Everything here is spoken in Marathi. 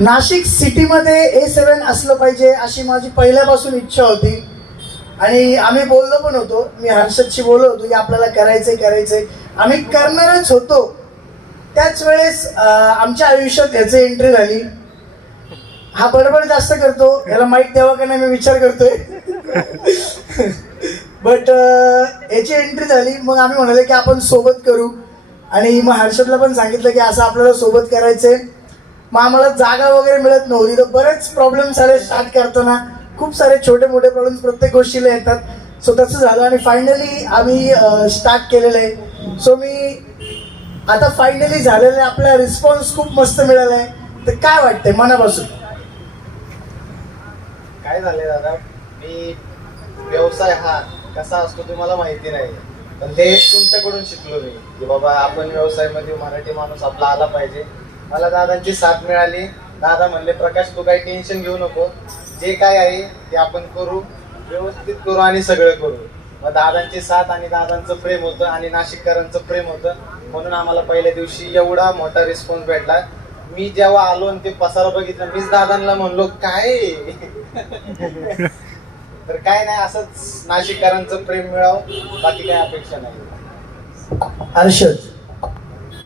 नाशिक सिटीमध्ये A7 असलं पाहिजे अशी माझी पहिल्यापासून इच्छा होती आणि आम्ही बोललो पण होतो. मी हर्षदशी बोललो होतो की आपल्याला करायचंय. आम्ही करणारच होतो. त्याच वेळेस आमच्या आयुष्यात याची एंट्री झाली. हा बडबड जास्त करतो, याला माईक द्यावा का नाही मी विचार करतोय. बट याची एंट्री झाली. मग आम्ही म्हणाले की आपण सोबत करू आणि मग हर्षदला पण सांगितलं की असं आपल्याला सोबत करायचंय. मग आम्हाला जागा वगैरे मिळत नव्हती, तर बरेच प्रॉब्लेम्स आले स्टार्ट करताना. खूप सारे छोटे मोठे प्रॉब्लेम्स प्रत्येक गोष्टीला येतात. सो तसं झालं आणि फायनली आम्ही स्टार्ट केलेलं आहे. सो मी आता फायनली झालेलं आहे. आपला रिस्पॉन्स खूप मस्त मिळाला आहे. तर काय वाटतंय मनापासून? काय झालंय दादा, मी व्यवसाय हा कसा असतो तुम्हाला माहिती नाही, पण ते तुमच्याकडून शिकलो मी की बाबा आपण व्यवसायामध्ये मराठी माणूस आपला आला पाहिजे. मला दादांची साथ मिळाली. दादा म्हणले प्रकाश तू काही टेन्शन घेऊ नको, जे काय आहे ते आपण करू, व्यवस्थित करू आणि सगळं करू. मग दादांची साथ आणि दादांचं प्रेम होतं आणि नाशिककरांचं प्रेम होतं, म्हणून आम्हाला पहिल्या दिवशी एवढा मोठा रिस्पॉन्स भेटला. मी जेव्हा आलो आणि ते पसारा बघितलं, मीच दादांना म्हणलो काय तर काय नाही, असंच नाशिककरांचं प्रेम मिळावं, बाकी काय अपेक्षा नाही. हर्षद